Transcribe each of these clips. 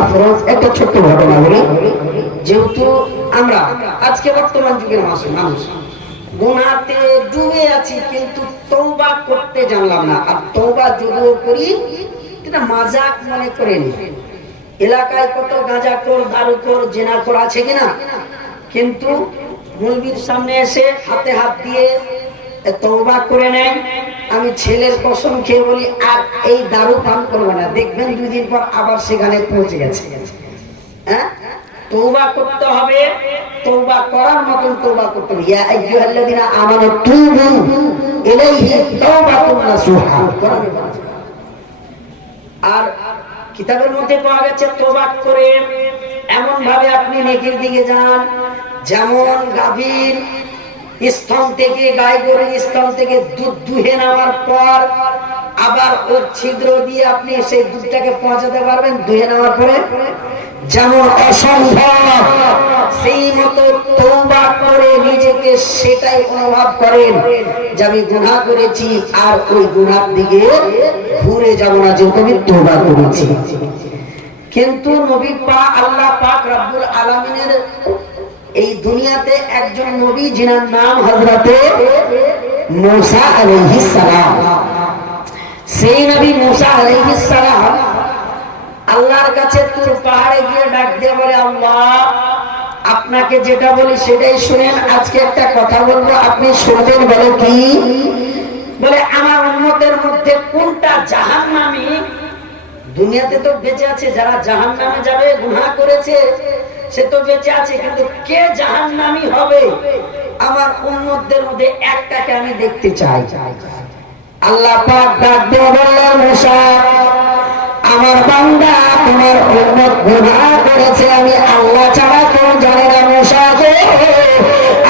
আফরোজ একটা ছোট্ট ঘটনা বলি। যেহেতু আমরা আজকে বর্তমান যুগের মানুষ গুনাহতে ডুবে আছি, কিন্তু তওবা করতে জানলাম না। আর তওবা যদিও করি এটা মাজাক মনে করেন। এলাকায় কত গাঁজাখোর, দারুখোর, জেনাখোর আছে কিনা, কিন্তু মুলবির সামনে এসে হাতে হাত দিয়ে তওবা করে নেয়। আমি ছেলের কসম খেয়ে বলি আর এই দারু পান করবো না, দেখবেন 2 দিন পর আবার সেখানে পৌঁছে গেছে। হ্যাঁ, তওবা করতে হবে, তওবা করার মতন তওবা করতে হবে। ইয়া আইয়ুহাল্লাযিনা আমানু তুবু ইলাইহি তাওবাতুন নাসুহা। আর কিতাবের মধ্যে পাওয়া গেছে তওবা করে এমন ভাবে আপনি নেকির দিকে যান যেমন গাভীর স্তন থেকে, গাই গরুর স্তন থেকে দুধ দুহে নেওয়ার পর আবার ওর ছিদ্র দিয়ে আপনি সেই দুধটাকে পৌঁছাতে পারবেন দুহে নেওয়ার পরে, যেমন অসম্ভব সেই মতো তওবা করে নিজেকে সেটাই অনুভব করেন যে আমি গুনাহ করেছি আর ওই গুনার দিকে ঘুরে যাব না, যেহেতু আমি তওবা করেছি। কিন্তু নবী পাক আল্লাহ পাক রব্বুল আলামিনের এই দুনিয়াতে একজন নবী যিনার নাম হযরতে মূসা আলাইহিস সালাম। সেই নবী মূসা আলাইহিস সালাম আল্লাহর কাছে তুর পাহাড়ে গিয়ে ডাক দিয়ে বলে, আল্লাহ আপনাকে যেটা বলি সেটাই শুনেন, আজকে একটা কথা বলবো আপনি শুনবেন। বলে কি? বলে আমার উম্মতের মধ্যে কোনটা জাহান্নামী? দুনিয়াতে তো বেঁচে আছে যারা জাহান্নামে যাবে, গুনাহ করেছে সে তো বেঁচে আছে, কিন্তু কে জাহান্নামী হবে আমার উম্মতদের মধ্যে একটাকে আমি দেখতে চাই। আল্লাহ পাক ডাক দিয়ে বললেন, মূসা আমার বান্দা তোমার উম্মত গুনাহ করেছে, আমি আল্লাহ ছাড়া কেউ জানে না। মূসা গো,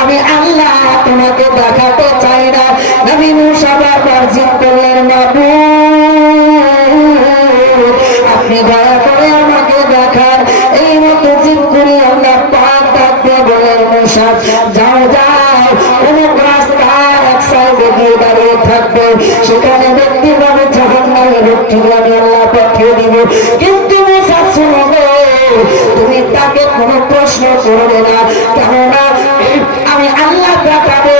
আমি আল্লাহ তোমাকে দেখাতে চাই না। নবী মূসা বারবার জিদ করলেন, মাবুদ আপনি দয়া করে আমাকে দেখান। এই মতো জিদ করে আল্লাহ পাক ডাক দিয়ে বললেন, মূসা যাও যাও, অমুক রাস্তার এক সাইডে গিয়ে দাঁড়িয়ে থাকবে, সেখানে দেখতে পাবে জাহান্নামের লোকটি আমি আল্লাহ পাঠিয়ে দিব। কিন্তু মূসা শুনো গো, তুমি তাকে কোনো প্রশ্ন করবে না, কেননা আমি আল্লাহ দেখাবো,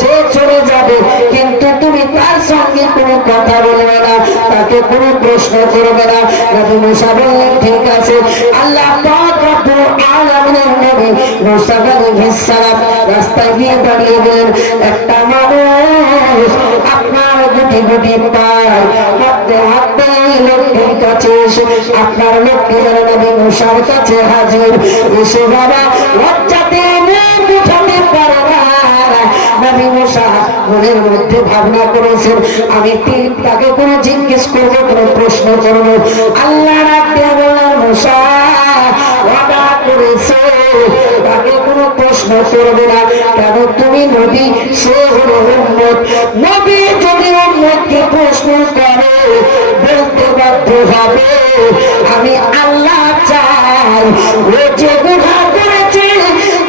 সে চলে যাবে, কিন্তু তুমি তার সঙ্গে কোনো কথা বলবে না, তাকে কোনো প্রশ্ন করবে না। নবী মূসা বললেন ঠিক আছে। আল্লাহ পাক রব্বুল আলামিনের নবী মূসা আলাইহিস সালাম রাস্তায় গিয়ে দাঁড়িয়ে গেলেন। একটা মানুষ আপনার গুটি গুটি পায় হাঁটতে হাঁটতে লোকটির কাছে এসে আপনার লোকটি যেন নবী মূসার কাছে হাজির। এসে বাবা লজ্জাতে মুখ উঠাতে পারে না। নবী মূসা মনের মধ্যে ভাবনা করেছেন, আমি তাকে কোনো জিজ্ঞেস করবো, কোনো প্রশ্ন করবো। আল্লাহ ডাক দিয়ে বললেন, মূসা ওয়াদা করেছে তাকে কোনো প্রশ্ন করবে না, কেন তুমি নবী, সে হলো উম্মত। নবী যদি উম্মতকে প্রশ্ন করে বলতে বাধ্য হবে আমি আল্লাহ চাই ও যে গুনাহ করেছে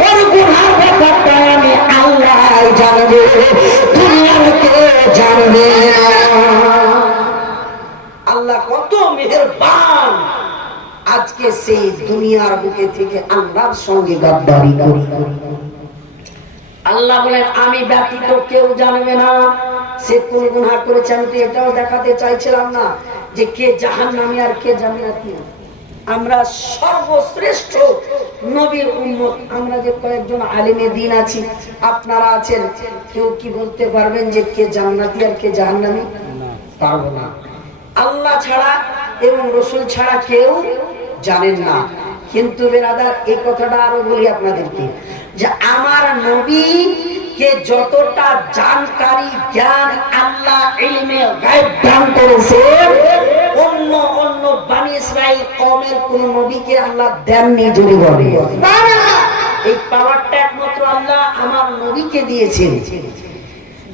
ওর গুনাহের ব্যাপারটা আমি আল্লাহ জানবে, দুনিয়ার কেউ জানবে না। আল্লাহ কত মেহেরবান, আজকে সেই দুনিয়ার বুকে থেকে আল্লাহর সঙ্গে গাদ্দারি করি। আল্লাহ বলেন আমি ব্যতীত কেউ জানবে না সে কোন গুনাহ করেছে। আমি তো এটাও দেখাতে চাইছিলাম না যে কে জাহান্নামী আর কে জান্নাতি। আমরা সর্বশ্রেষ্ঠ নবীর উম্মত। আমরা যে কয়েকজন আলেমে দ্বীন আছি, আপনারা আছেন, কেউ কি বলতে পারবেন যে কে জান্নাতি আর কে জাহান্নামী? পারবো না। আল্লাহ ছাড়া এবং রাসূল ছাড়া কেউ জানেন না। কিন্তু বেরাদার এই কথাটা আরো বলি আপনাদেরকে যে আমার নবী কে যতটা জানকারী জ্ঞান আল্লাহ ইলমে গায়ব দান করেছে, অন্য অন্য বনি ইসরাইল কওমের কোন নবীকে আল্লাহ দেননি। জোরে বলে এই পাওয়ারটা একমাত্র আল্লাহ আমার নবীকে দিয়েছেন।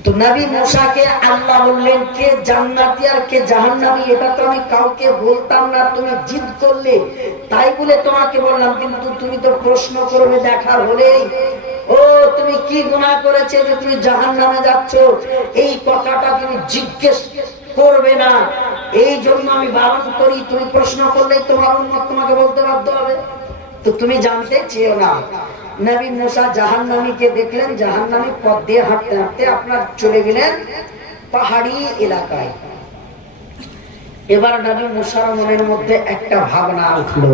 তো নবী মূসাকে আল্লাহ বললেন কে জান্নাতি আর কে জাহান্নামী, এটা তো আমি কাউকে বলতাম না, তুমি জিদ করলে তাই বলে তোমাকে বললাম। কিন্তু তুমি তো প্রশ্ন করবে দেখার হলেই, ও তুমি কি গুনাহ করেছে যে তুমি জাহান্নামে যাচ্ছ, এই কথাটা তুমি জিজ্ঞেস করবে না। এই জন্য আমি বারণ করি, তুমি প্রশ্ন করলেই তোমার উম্মত তোমাকে বলতে বাধ্য হবে। তো তুমি জানতে চেয়েও না। নবী মুসা জাহান্নামীকে দেখলেন, জাহান্নামী পথ দিয়ে হাঁটতে হাঁটতে আপনার চলে গেলেন পাহাড়ি এলাকায়। এবার নবী মুসার মনের মধ্যে একটা ভাবনা উঠলো,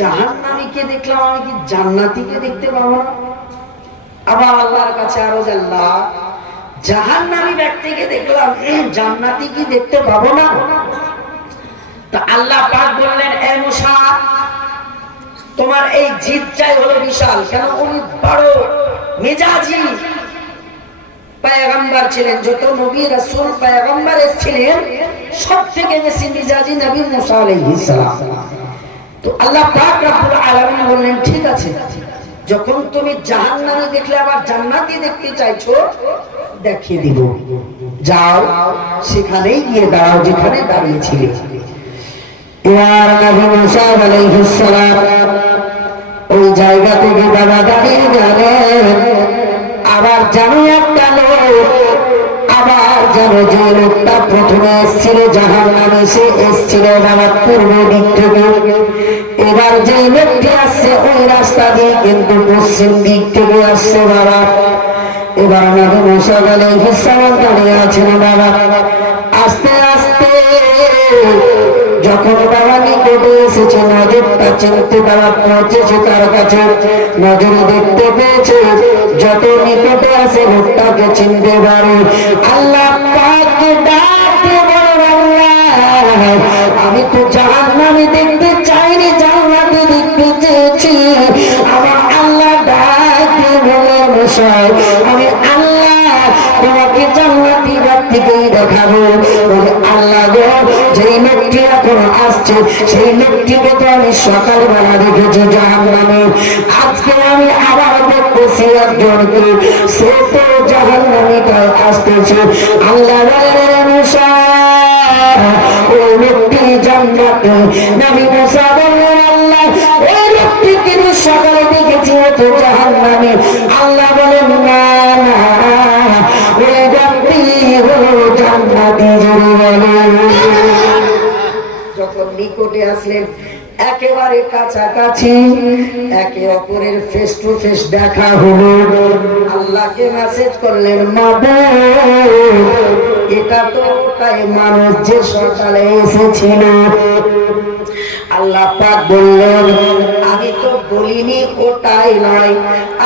জাহান্নামীকে দেখলাম, আমি কি জান্নাতীকে দেখতে পাবো না? আবার আল্লাহর কাছে আরো আল্লাহ, জাহান্নামী ব্যক্তিকে দেখলাম, জান্নাতি কি দেখতে পাবো না? তা আল্লাহ পাক বললেন, এ মুসা, তোমার এই জিদটাই হলো বিশাল। কেন? উনি বড় মেজাজি পয়গম্বর ছিলেন। যত নবী রাসূল পয়গম্বর ছিলেন, সব থেকে বেশি মেজাজি নবী মুসা আলাইহিস সালাম। তো আল্লাহ পাক রব্বুল আলামিন বললেন, ঠিক আছে, যখন তুমি জাহান্নামী দেখলে আবার জান্নাতি দেখতে চাইছো, দেখিয়ে দিব, যাও সেখানেই গিয়ে দাঁড়াও যেখানে দাঁড়িয়েছিলে। এবার নবী মুসা আলাইহিস সালাম ওই জায়গা থেকে বাবা দাঁড়িয়ে গেলেন। আবার জানো একটা লোক, আবার জানো যে লোকটা প্রথমে এসেছিল জাহান্নামে, সে এসেছিল বাবা পূর্ব দিক থেকে। এবার যে লোকটি আসছে ওই রাস্তা দিয়ে কিন্তু পশ্চিম দিক থেকে আসছে বাবা। এবার নবী মুসা আলাইহিস সালাম দাঁড়িয়ে আছেন বাবা। আস্তে আস্তে যখন বাবা নিকটে এসেছে, নজরটা চিনতে বাবা পৌঁছেছে তার কাছে, নজরে দেখতে পেয়েছে যত নিকটে আসে লোকটাকে চিনতে পারে। আল্লাহ পাককে ডাক দিয়ে বলেন, আল্লাহ, আমি তো জাহান্নামে দেখতে চাইনি, জান্নাতে দেখতে চেয়েছি। আমার আল্লাহ ডাক দিয়ে বলেন, মুসা, আমি আল্লাহ তোমাকে জান্নাতি ব্যক্তিকেই দেখাবো। বলে, আল্লাহ গো, যেই লোকটি এখন আসছে সেই লোকটিকে তো আমি সকালবেলা দেখেছি জাহান্নামে, আজকে আমি আবার দেখতেছি একজনকে, সে তো জাহান্নামীটাই আসতেছে। আল্লাহ বলেন, মুসা, ওই লোকটি জান্নাতে। নবী মুসা বললেন, আল্লাহ, ওই লোকটি কিন্তু সকালে দেখেছি ও তো জাহান্নামে। আল্লাহ বলেন, না না, ওই ব্যক্তি হলো জান্নাতি। যখন নিকটে আসলেন, একেবারে কাছাকাছি, একে অপরের ফেস টু ফেস দেখা হলো। আল্লাহকে মেসেজ করলেন, মাবুদ, এটা তো তাই মানুষ যে সকালে এসেছিল। আল্লাহ পাক বললেন, আমি তো বলিনি ওটাই নয়,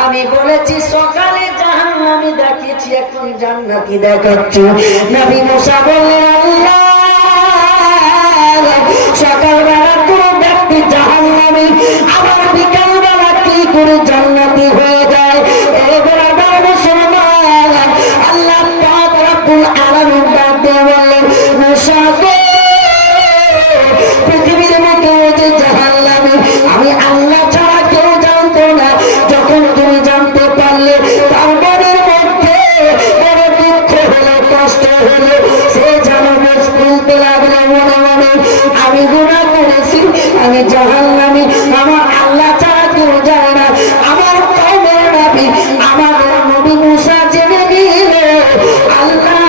আমি বলেছি সকালে জাহান্নামী দেখেছি, এখন জান্নাতি দেখাচ্ছি। নবী মুসা বললেন, আল্লাহ, সকালবেলা কোনো ব্যক্তি জাহান্নামী, আবার বিকালবেলা কি করে জান্নাতি হয়ে যায়? এবার আবার মুসলমান, আল্লাহ পাক রব্বুল আলামিন ডাক দিয়ে বললেন, মুসা গো, পৃথিবীর মধ্যে যে জাহান্নামী আমি আল্লাহ ছাড়া কেউ জানতো না। যখন তুমি জানতে পারলে, তার মনের মধ্যে বড় দুঃখ হলো, কষ্ট হলো, সে যেন বলতে লাগলো মনে মনে, আমি গুনাহ করেছি, আমি জাহান্নামী, আমার আল্লাহ ছাড়া কেউ জানে না। আমার কওমের নবী, আমাদের নবী মুসা জেনে নিল, আল্লাহ,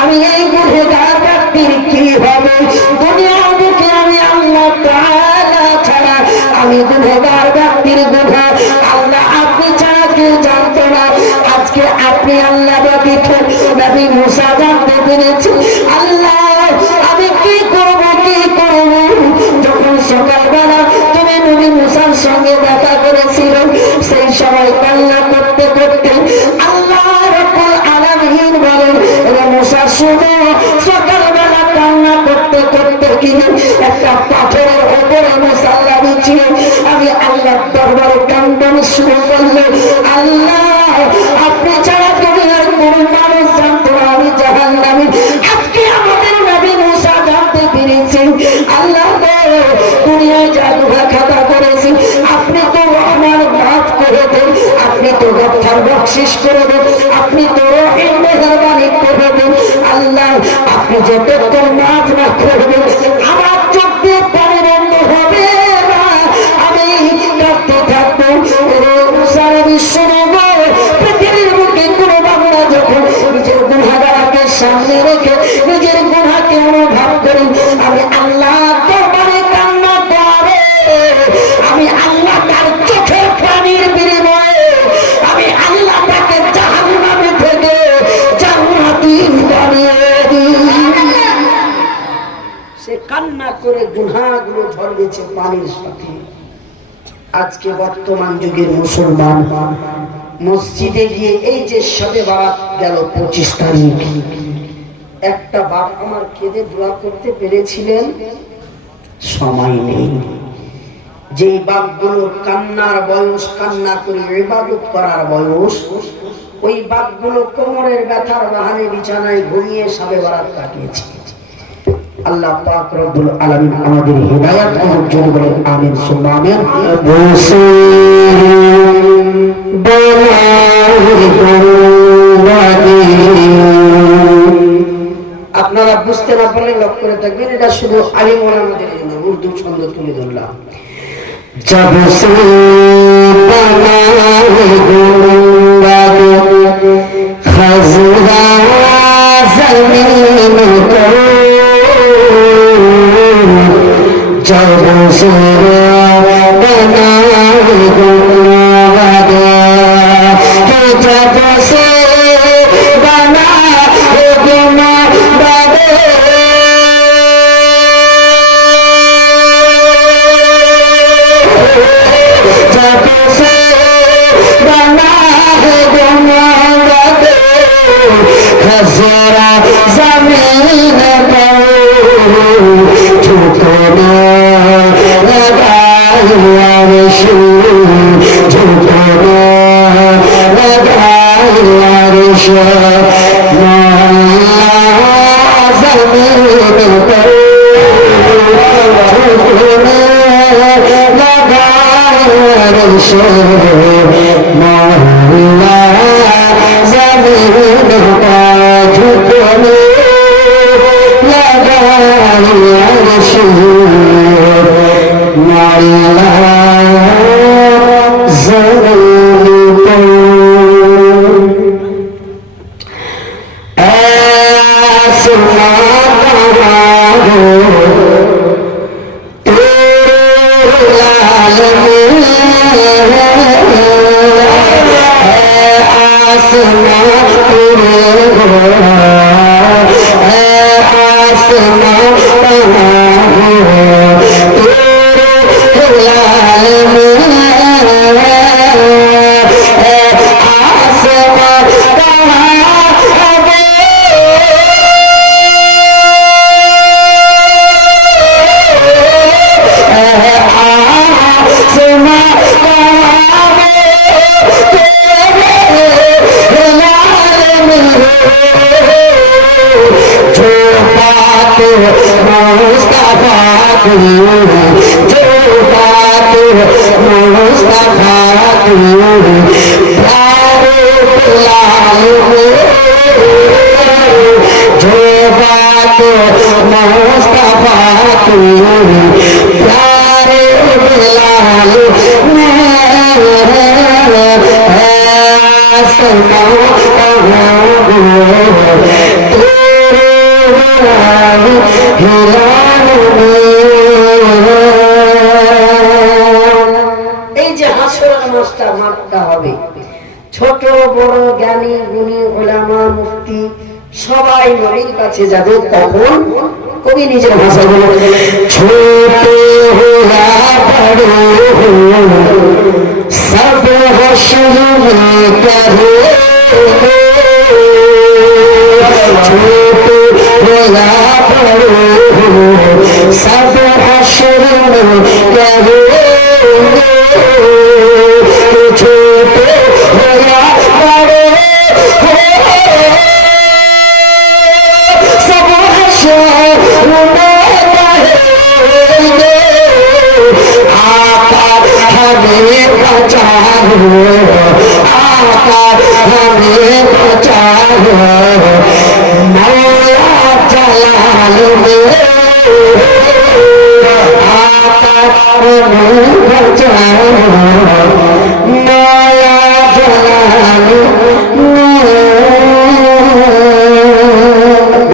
আমি এই গুনাহগার ব্যক্তির কি হবে? দুনিয়ার বুকে আমি আল্লাহ তাআলা ছাড়া, আমি গুনাহগার ব্যক্তির গুনাহ আল্লাহ আপনি ছাড়া কেউ জানতো না। আজকে আপনি আল্লাহ ব্যতীত নবী মুসা জানতে পেরেছি। আল্লাহ, আমি কি করব, কি করব? যখন সকালবেলা তুমি নবী মুসার সঙ্গে দেখা করেছিল, সেই সময় কান্না করতে করতে আল্লাহ রাব্বুল আলামিন বলেন, রে মুসা শুনো, সকালবেলা কান্না করতে করতে কিনা একটা পাথরের উপরে মুসাল্লা বিছিয়ে আমি আল্লাহর দরবারে কান্না শুরু করলে, আল্লাহ, আপনি ছাড়া তুমি আর কোন মানুষ জানতো না আমি জাহান্নামী। আজকে আমাদের নবী মুসা জানতে পেরেছি। আল্লাহ, দুনিয়ায় যা গুনাহ খাতা করেছি আপনি তো আমার মাফ করে দেন, আপনি তো গফফার বকশিশ করে দেন, আপনি তো রহিম মেহেরবানি করে দেন। আল্লাহ, আপনি যতক্ষণ মাফ না করবেন আমার চোখ দিয়ে পানি বন্ধ হবে না, আমি কাঁদতে থাকবো। সারা বিশ্ব পৃথিবীর বুকে কোনো বাংলা যখন নিজের গুনাহগারকে সামনে রেখে নিজের গুনাহকে অনুভব ঝরবেছে পানির সাথে। আজকে বর্তমান যুগের মুসলমান মসজিদে গিয়ে এই যে শবে বারাত গেল 25 তারিখ, একটা বাপ আমার কেঁদে দোয়া করতে পেরেছিলেন, সময় নেই। যে বাপগুলো কান্নার বয়স, কান্না করে ইবাদত করার বয়স, ওই বাপগুলো কোমরের ব্যথার বাহানে বিছানায় ঘুমিয়ে শবে বারাত কাটিয়েছে। আল্লাহ পাক রব্বুল আলামিন আমাদের হিদায়াত করুন, জোরে বলেন আমিন সুম্মা আমিন। আপনারা বুঝতে না পারলে লক্ষ্য করে থাকবেন, এটা শুধু আলিম ওলামাদের জন্য, উর্দু ছন্দ তুলে ধরলাম। जब से बनाए गुंबद खज़रा ज़मीन को, जब से बनाए गुंबद, जब से बनाए गुंबद, जब से बना है गुंबद खज़रा ज़मीन पर, झुकने लगा अर्श, झुकने लगा अर्श, मौला ज़मीन पर झुकने लगा अर्श, मौला ज़मीन पर झुकने लगा अर्श, मौला ज़मीन पर। आसमां कहाँ हो लाल में, आसमां तेरे हो, आसमां कहाँ हो तेरे लाल में, आसमां कहाँ मुस्तफा की, जो बात मुस्तफा की, प्यारे बिलाल में, जो बात मुस्तफा की, प्यारे बिलाल में, आसमां कहाँ हो এই যে হাসরের মাঠটা হবে, ছোট বড় জ্ঞানী গুণী ওলামা মুফতি সবাই নবীর কাছে যাবে। তখন কবি নিজের ভাষা বলে, ছোট হোয়া বড় সব হশর में करे, छोट होया बड़ो सब हशर में करेंगे, छोट होया बड़ो सब हशर में करेंगे, आका हमें बचाओ, आका हमें बचाओ, मौला जलाल में, आका हमें बचाओ,